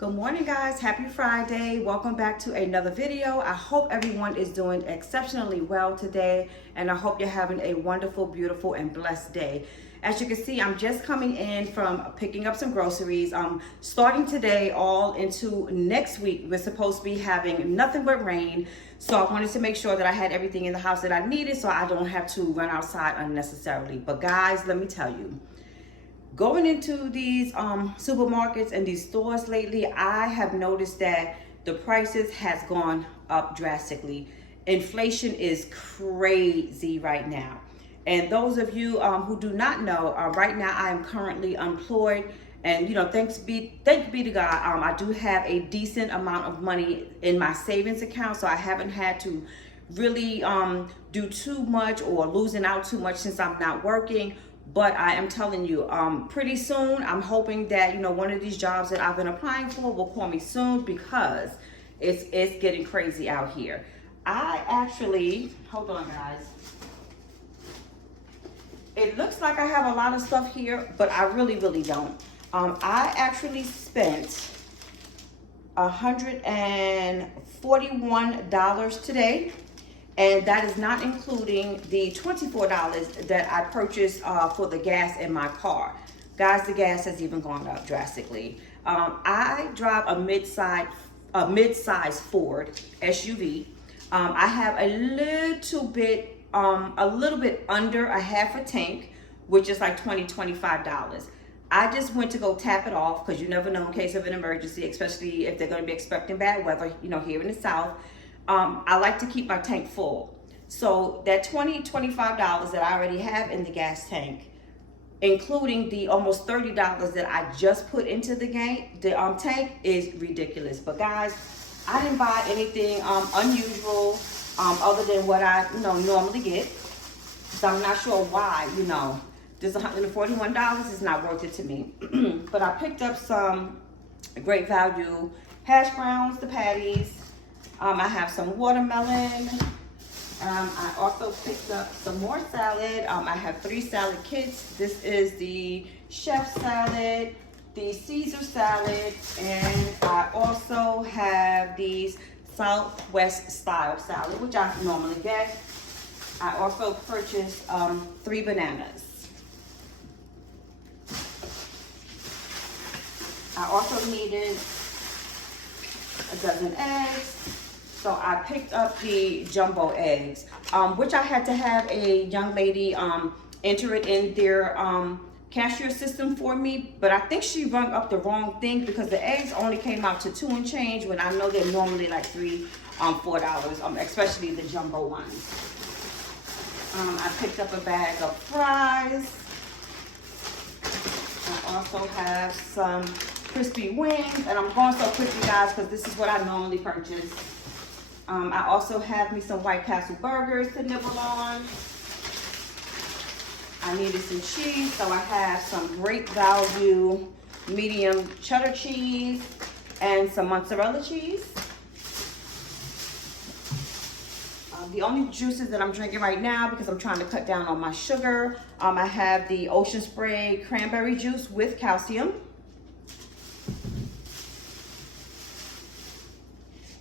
Good morning, guys. Happy Friday. Welcome back to another video. I hope everyone is doing exceptionally well today, and I hope you're having a wonderful, beautiful, and blessed day. As you can see, I'm just coming in from picking up some groceries. Starting today all into next week, we're supposed to be having nothing but rain. So I wanted to make sure that I had everything in the house that I needed so I don't have to run outside unnecessarily. But guys, let me tell you, going into these supermarkets and these stores lately, I have noticed that the prices has gone up drastically. Inflation is crazy right now. And those of you who do not know, right now I am currently employed, and thanks be to God, I do have a decent amount of money in my savings account, so I haven't had to really do too much or losing out too much since I'm not working. But I am telling you, pretty soon, I'm hoping that, one of these jobs that I've been applying for will call me soon, because it's getting crazy out here. I actually, hold on guys. It looks like I have a lot of stuff here, but I really don't. I actually spent $141 today. And that is not including the $24 that I purchased for the gas in my car. Guys, the gas has even gone up drastically. I drive a mid-size Ford SUV. I have a little bit under a half a tank, which is like $25. I just went to go tap it off because you never know in case of an emergency, especially if they're going to be expecting bad weather, here in the South. I like to keep my tank full. So that $25 that I already have in the gas tank, including the almost $30 that I just put into the tank, is ridiculous. But guys, I didn't buy anything unusual other than what I normally get. So I'm not sure why, this $141 is not worth it to me. But I picked up some great value hash browns, the patties. I have some watermelon. I also picked up some more salad. I have 3 salad kits. This is the chef salad, the Caesar salad, and I also have these Southwest style salad, which I normally get. I also purchased 3 bananas. I also needed a dozen eggs. So I picked up the jumbo eggs, which I had to have a young lady enter it in their cashier system for me. But I think she rung up the wrong thing, because the eggs only came out to $2 and change when I know they're normally like $3, $4, especially the jumbo ones. I picked up a bag of fries. I also have some crispy wings, and I'm going so quickly, guys, because this is what I normally purchase. I also have me some White Castle burgers to nibble on. I needed some cheese, so I have some great value medium cheddar cheese and some mozzarella cheese. The only juices that I'm drinking right now, because I'm trying to cut down on my sugar, I have the Ocean Spray cranberry juice with calcium.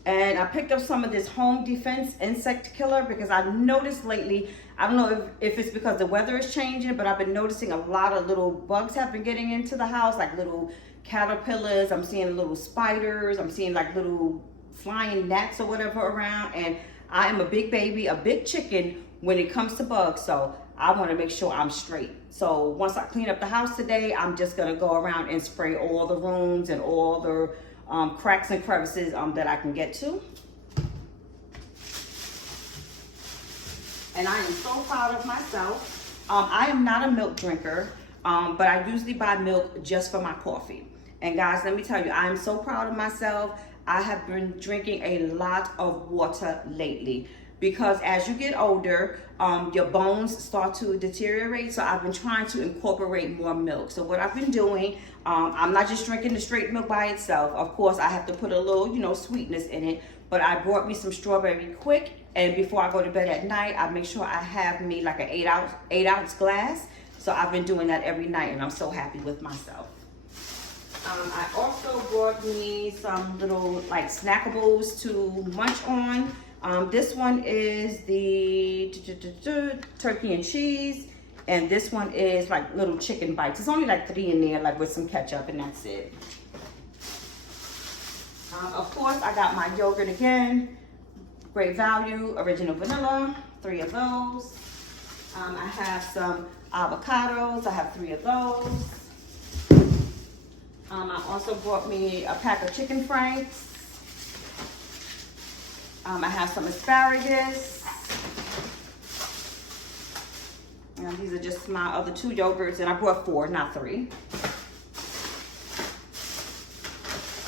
And I picked up some of this Home Defense insect killer, because I've noticed lately, I don't know if it's because the weather is changing, but I've been noticing a lot of little bugs have been getting into the house, like little caterpillars. I'm seeing little spiders. I'm seeing like little flying gnats or whatever around. And I am a big baby, a big chicken when it comes to bugs. So I want to make sure I'm straight. So once I clean up the house today, I'm just going to go around and spray all the rooms and all the cracks and crevices that I can get to. And I am so proud of myself. I am not a milk drinker, but I usually buy milk just for my coffee. And guys, let me tell you, I am so proud of myself. I have been drinking a lot of water lately, because as you get older, your bones start to deteriorate. So I've been trying to incorporate more milk. So what I've been doing, I'm not just drinking the straight milk by itself. Of course, I have to put a little, sweetness in it. But I brought me some strawberry quick, and before I go to bed at night, I make sure I have me like an 8 ounce glass. So I've been doing that every night, and I'm so happy with myself. I also brought me some little like snackables to munch on. This one is the turkey and cheese, and this one is like little chicken bites. It's only like 3 in there, like with some ketchup, and that's it. Of course, I got my yogurt again. Great Value, original vanilla, 3 of those. I have some avocados, I have 3 of those. I also brought me a pack of chicken franks. I have some asparagus. And these are just my other 2 yogurts, and I brought 4, not 3.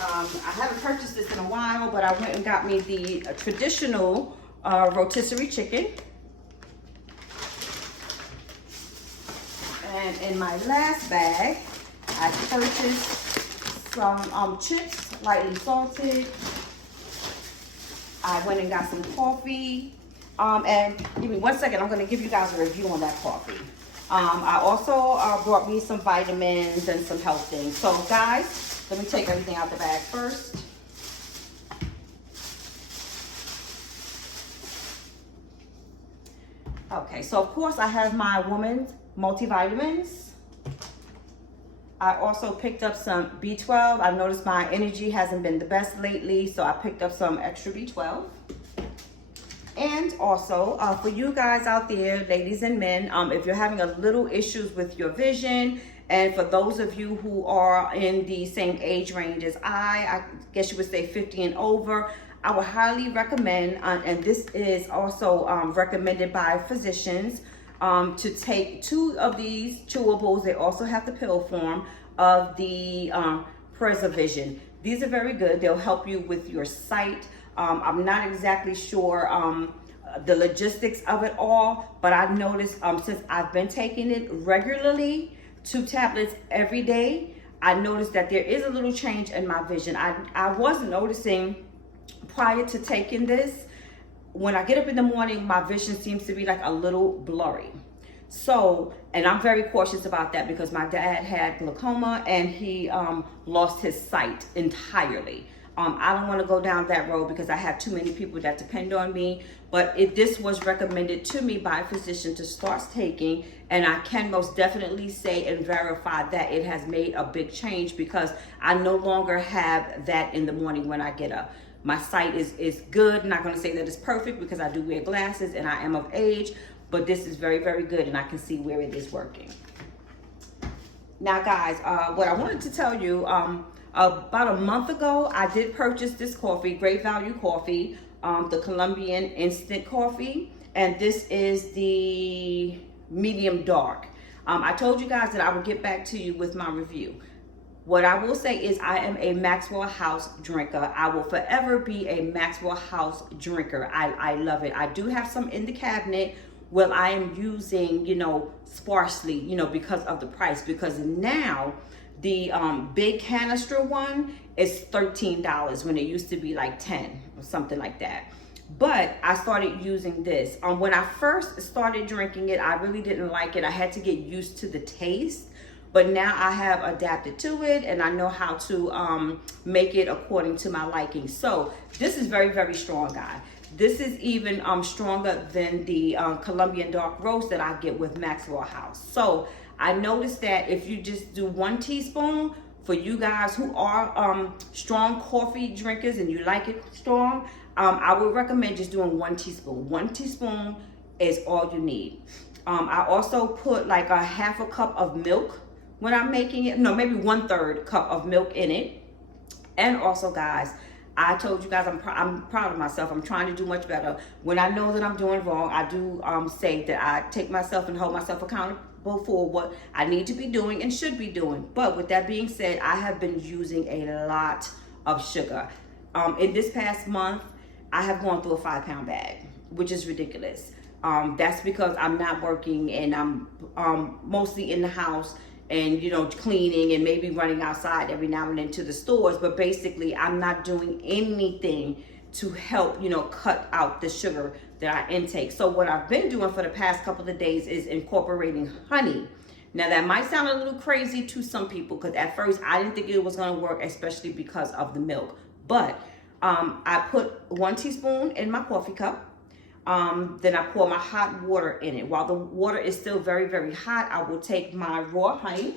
I haven't purchased this in a while, but I went and got me the traditional rotisserie chicken. And in my last bag, I purchased some chips, lightly salted. I went and got some coffee. And give me 1 second, I'm gonna give you guys a review on that coffee. I also brought me some vitamins and some health things. So guys, let me take everything out the bag first. Okay, so of course I have my woman's multivitamins. I also picked up some B12. I noticed my energy hasn't been the best lately, so I picked up some extra B12. And also, for you guys out there, ladies and men, if you're having a little issues with your vision, and for those of you who are in the same age range as I guess you would say 50 and over, I would highly recommend, and this is also recommended by physicians, to take 2 of these chewables. They also have the pill form of the Preservision. These are very good. They'll help you with your sight. I'm not exactly sure the logistics of it all, but I've noticed since I've been taking it regularly, 2 tablets every day, I noticed that there is a little change in my vision. I was noticing prior to taking this, when I get up in the morning, my vision seems to be like a little blurry. So, and I'm very cautious about that because my dad had glaucoma and he lost his sight entirely. I don't want to go down that road because I have too many people that depend on me. But this was recommended to me by a physician to start taking, and I can most definitely say and verify that it has made a big change because I no longer have that in the morning when I get up. My sight is good. I'm not going to say that it's perfect because I do wear glasses and I am of age, but this is very, very good, and I can see where it is working. Now, guys, what I wanted to tell you, about a month ago, I did purchase this coffee, Great Value Coffee, the Colombian instant coffee, and this is the medium dark. I told you guys that I would get back to you with my review. What I will say is I am a Maxwell House drinker. I will forever be a Maxwell House drinker. I love it. I do have some in the cabinet. Well, I am using, sparsely, because of the price, because now the big canister one is $13 when it used to be like 10 or something like that. But I started using this. When I first started drinking it, I really didn't like it. I had to get used to the taste. But now I have adapted to it and I know how to make it according to my liking. So this is very, very strong, guys. This is even stronger than the Colombian dark roast that I get with Maxwell House. So I noticed that if you just do 1 teaspoon, for you guys who are strong coffee drinkers and you like it strong, I would recommend just doing 1 teaspoon. 1 teaspoon is all you need. I also put like a ½ cup of milk when I'm making it. No, maybe 1/3 cup of milk in it. And also, guys, I told you guys I'm proud of myself. I'm trying to do much better. When I know that I'm doing wrong, I do say that I take myself and hold myself accountable for what I need to be doing and should be doing. But with that being said, I have been using a lot of sugar. In this past month, I have gone through a 5-pound bag, which is ridiculous. That's because I'm not working and I'm mostly in the house and cleaning and maybe running outside every now and then to the stores, but basically I'm not doing anything to help cut out the sugar that I intake. So what I've been doing for the past couple of days is incorporating honey Now that might sound a little crazy to some people because at first I didn't think it was going to work, especially because of the milk. But I put 1 teaspoon in my coffee cup. Then I pour my hot water in it. While the water is still very, very hot, I will take my raw honey,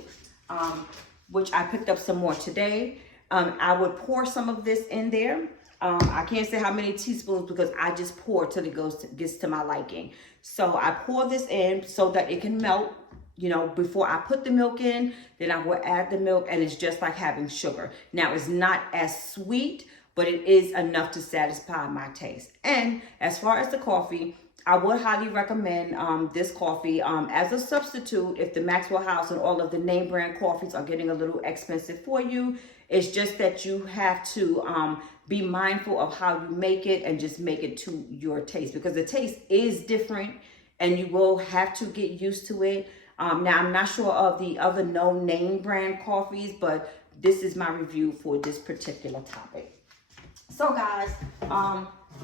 which I picked up some more today. I would pour some of this in there. I can't say how many teaspoons because I just pour till it gets to my liking. So I pour this in so that it can melt. You know, before I put the milk in, then I will add the milk, and it's just like having sugar. Now, it's not as sweet, but it is enough to satisfy my taste. And as far as the coffee, I would highly recommend this coffee as a substitute if the Maxwell House and all of the name brand coffees are getting a little expensive for you. It's just that you have to be mindful of how you make it and just make it to your taste, because the taste is different and you will have to get used to it. Now, I'm not sure of the other no name brand coffees, but this is my review for this particular topic. So guys,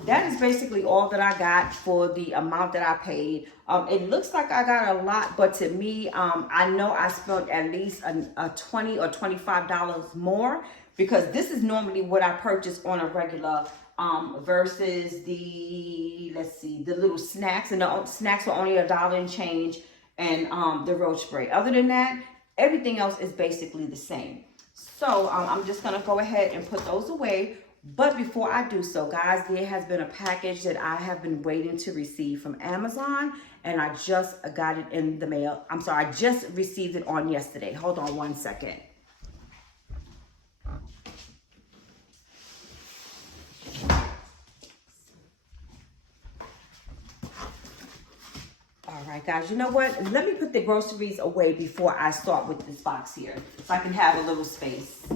that is basically all that I got for the amount that I paid. It looks like I got a lot, but to me, I know I spent at least a $20 or $25 more, because this is normally what I purchase on a regular versus the, let's see, the little snacks. And the snacks are only $1 and change, and the roach spray. Other than that, everything else is basically the same. So I'm just gonna go ahead and put those away. But before I do so, guys, there has been a package that I have been waiting to receive from Amazon, and I just got it in the mail. I'm sorry, I just received it on yesterday. Hold on one second. All right, guys, you know what? Let me put the groceries away before I start with this box here, so I can have a little space.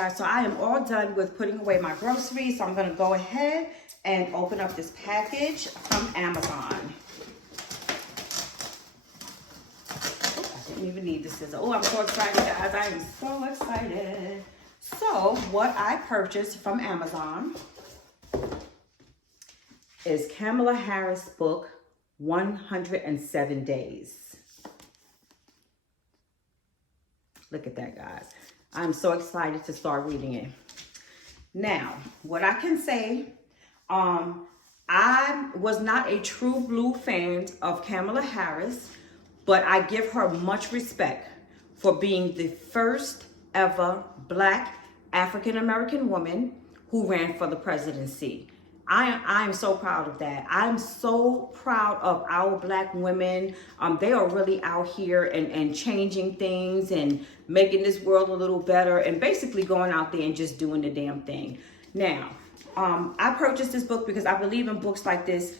guys, so I am all done with putting away my groceries. So I'm gonna go ahead and open up this package from Amazon. I didn't even need the scissors. Oh, I'm so excited, guys. I am so excited. So what I purchased from Amazon is Kamala Harris' book, 107 Days. Look at that, guys. I'm so excited to start reading it. Now, what I can say, I was not a true blue fan of Kamala Harris, but I give her much respect for being the first ever Black African-American woman who ran for the presidency. I am so proud of that. I'm so proud of our Black women. They are really out here and changing things and making this world a little better and basically going out there and just doing the damn thing. Now, I purchased this book because I believe in books like this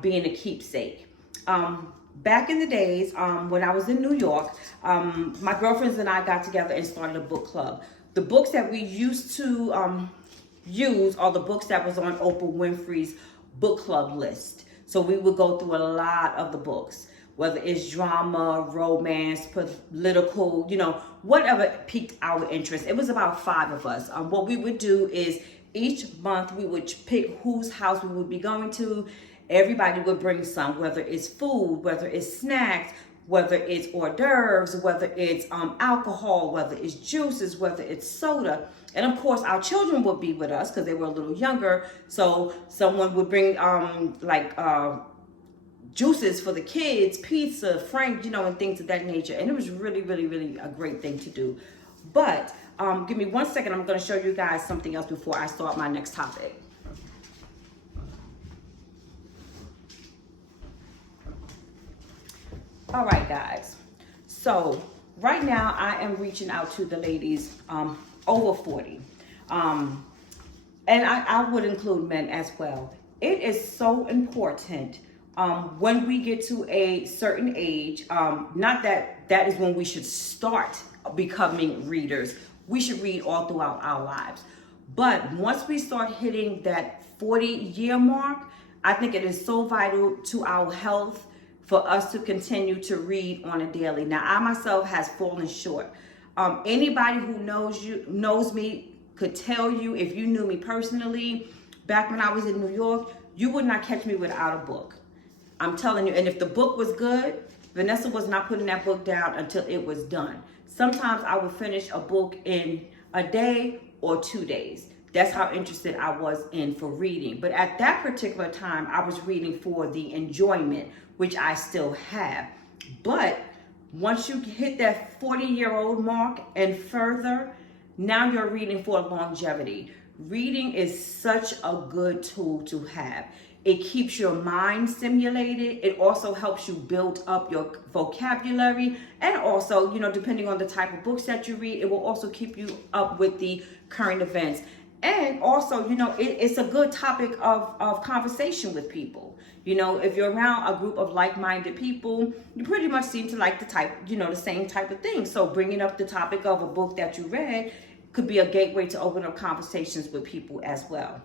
being a keepsake. Back in the days when I was in New York, my girlfriends and I got together and started a book club. The books that we used to use are the books that was on Oprah Winfrey's book club list. So we would go through a lot of the books, whether it's drama, romance, political, you know, whatever piqued our interest. It was about 5 of us. What we would do is each month we would pick whose house we would be going to. Everybody would bring some, whether it's food, whether it's snacks, whether it's hors d'oeuvres, whether it's alcohol, whether it's juices, whether it's soda. And of course, our children would be with us because they were a little younger. So someone would bring juices for the kids, pizza, Frank, you know, and things of that nature. And it was really, really, really a great thing to do. But give me 1 second. I'm going to show you guys something else before I start my next topic. All right, guys. So right now I am reaching out to the ladies over 40. And I would include men as well. It is so important when we get to a certain age, not that is when we should start becoming readers. We should read all throughout our lives. But once we start hitting that 40-year mark, I think it is so vital to our health for us to continue to read on a daily. Now, I myself has fallen short. Anybody who knows me could tell you, if you knew me personally, back when I was in New York, you would not catch me without a book. I'm telling you, and if the book was good, Vanessa was not putting that book down until it was done. Sometimes I would finish a book in a day or 2 days. That's how interested I was in for reading. But at that particular time, I was reading for the enjoyment, which I still have. But once you hit that 40-year-old mark and further, now you're reading for longevity. Reading is such a good tool to have. It keeps your mind stimulated. It also helps you build up your vocabulary. And also, you know, depending on the type of books that you read, it will also keep you up with the current events. And also, you know, it's a good topic of conversation with people. You know, if you're around a group of like-minded people, you pretty much seem to like the same type of thing. So bringing up the topic of a book that you read could be a gateway to open up conversations with people as well.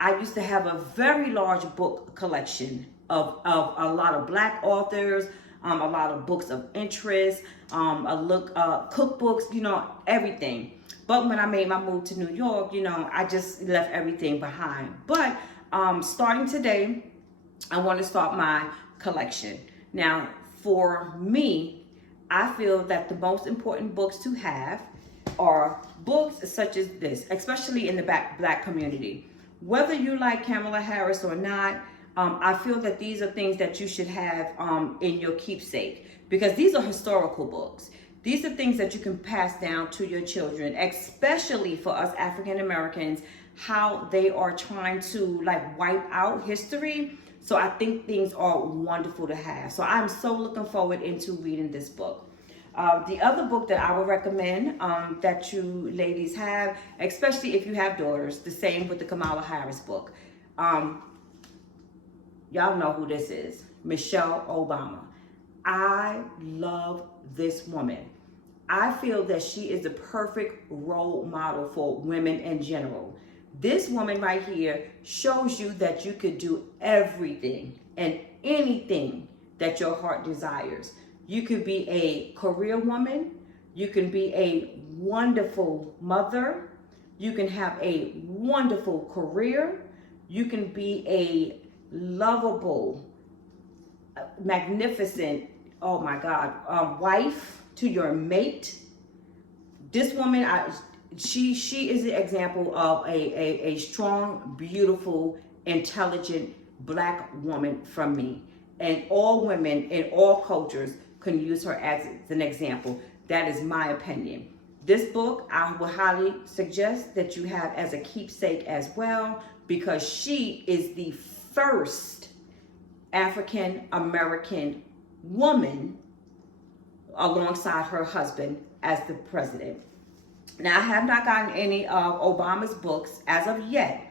I used to have a very large book collection of a lot of Black authors, a lot of books of interest, cookbooks, you know, everything. But when I made my move to New York, you know, I just left everything behind. But starting today, I want to start my collection. Now, for me, I feel that the most important books to have are books such as this, especially in the Black community. Whether you like Kamala Harris or not, I feel that these are things that you should have in your keepsake, because these are historical books. These are things that you can pass down to your children, especially for us African Americans, how they are trying to like wipe out history. So I think things are wonderful to have. So I'm so looking forward into reading this book. The other book that I would recommend that you ladies have, especially if you have daughters, the same with the Kamala Harris book. Y'all know who this is, Michelle Obama. I love this woman. I feel that she is the perfect role model for women in general. This woman right here shows you that you could do everything and anything that your heart desires. You could be a career woman. You can be a wonderful mother. You can have a wonderful career. You can be a lovable, magnificent, oh my God, wife to your mate. This woman, she is the example of a strong, beautiful, intelligent Black woman from me. And all women in all cultures can use her as an example. That is my opinion. This book, I would highly suggest that you have as a keepsake as well, because she is the first African American woman alongside her husband as the president. Now, I have not gotten any of Obama's books as of yet,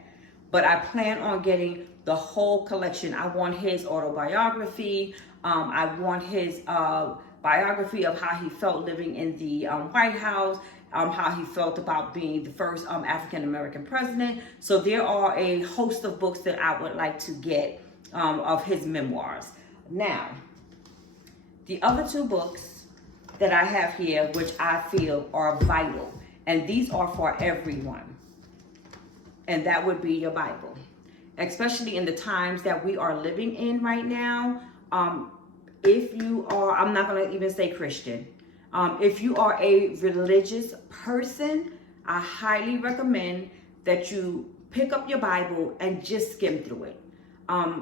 but I plan on getting the whole collection. I want his autobiography. I want his biography of how he felt living in the White House, how he felt about being the first African American president. So there are a host of books that I would like to get of his memoirs. Now, the other two books that I have here, which I feel are vital, and these are for everyone, and that would be your Bible. Especially in the times that we are living in right now. If you are, I'm not going to even say Christian. If you are a religious person, I highly recommend that you pick up your Bible and just skim through it.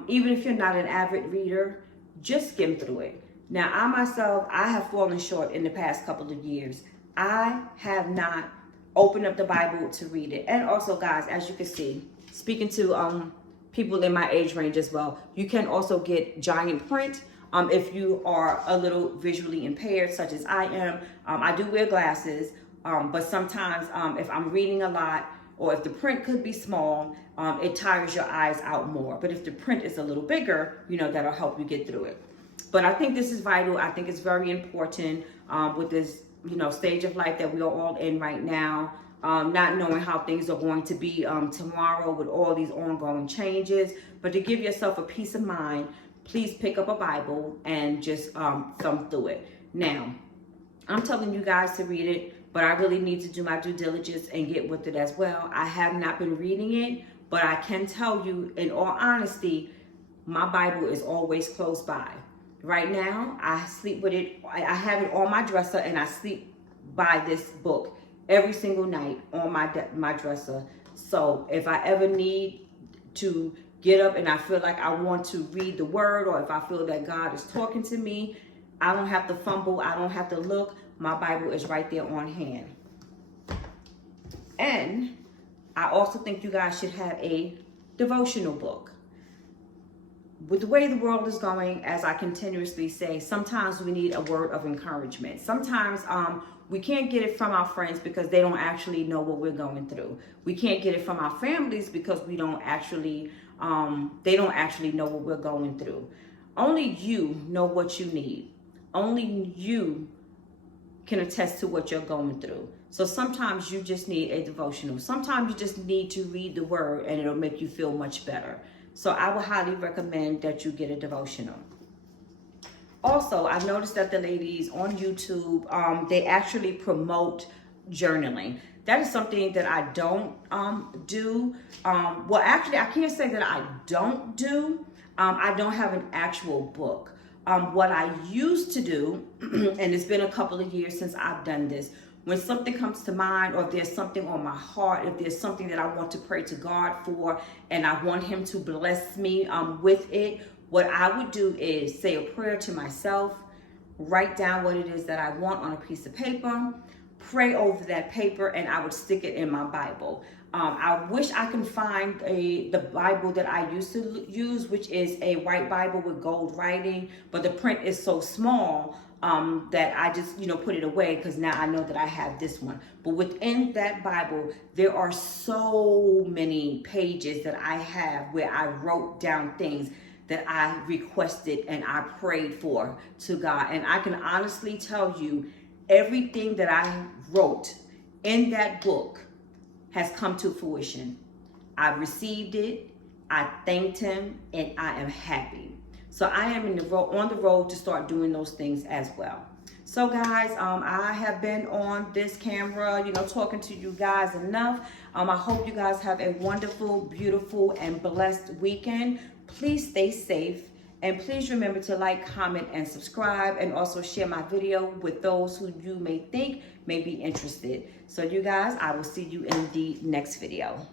Even if you're not an avid reader, just skim through it. Now, I myself, I have fallen short in the past couple of years. I have not opened up the Bible to read it. And also, guys, as you can see, speaking to people in my age range as well, you can also get giant print if you are a little visually impaired, such as I am. I do wear glasses, but sometimes if I'm reading a lot, or if the print could be small, it tires your eyes out more. But if the print is a little bigger, that'll help you get through it. But I think this is vital. I think it's very important with this, stage of life that we are all in right now. Not knowing how things are going to be tomorrow with all these ongoing changes. But to give yourself a peace of mind, please pick up a Bible and just thumb through it. Now, I'm telling you guys to read it, but I really need to do my due diligence and get with it as well. I have not been reading it, but I can tell you, in all honesty, my Bible is always close by. Right now, I sleep with it. I have it on my dresser, and I sleep by this book every single night on my dresser. So if I ever need to get up and I feel like I want to read the word, or if I feel that God is talking to me, I don't have to fumble. I don't have to look. My Bible is right there on hand. And I also think you guys should have a devotional book. With the way the world is going, as I continuously say, sometimes we need a word of encouragement. Sometimes we can't get it from our friends because they don't actually know what we're going through. We can't get it from our families because they don't actually know what we're going through. Only you know what you need. Only you can attest to what you're going through. So sometimes you just need a devotional. Sometimes you just need to read the word and it'll make you feel much better. So I would highly recommend that you get a devotional. Also, I've noticed that the ladies on YouTube, they actually promote journaling. That is something that I don't do. Well, actually, I can't say that I don't do. I don't have an actual book. What I used to do, and it's been a couple of years since I've done this, when something comes to mind, or if there's something on my heart, if there's something that I want to pray to God for, and I want him to bless me with it, what I would do is say a prayer to myself, write down what it is that I want on a piece of paper, pray over that paper, and I would stick it in my Bible. I wish I can find the Bible that I used to use, which is a white Bible with gold writing, but the print is so small that I just, put it away because now I know that I have this one. But within that Bible, there are so many pages that I have where I wrote down things that I requested and I prayed for to God. And I can honestly tell you, everything that I wrote in that book has come to fruition. I received it, I thanked him, and I am happy. So I am on the road to start doing those things as well. So guys, I have been on this camera, talking to you guys enough. I hope you guys have a wonderful, beautiful, and blessed weekend. Please stay safe. And please remember to like, comment, and subscribe, and also share my video with those who you may think may be interested. So you guys, I will see you in the next video.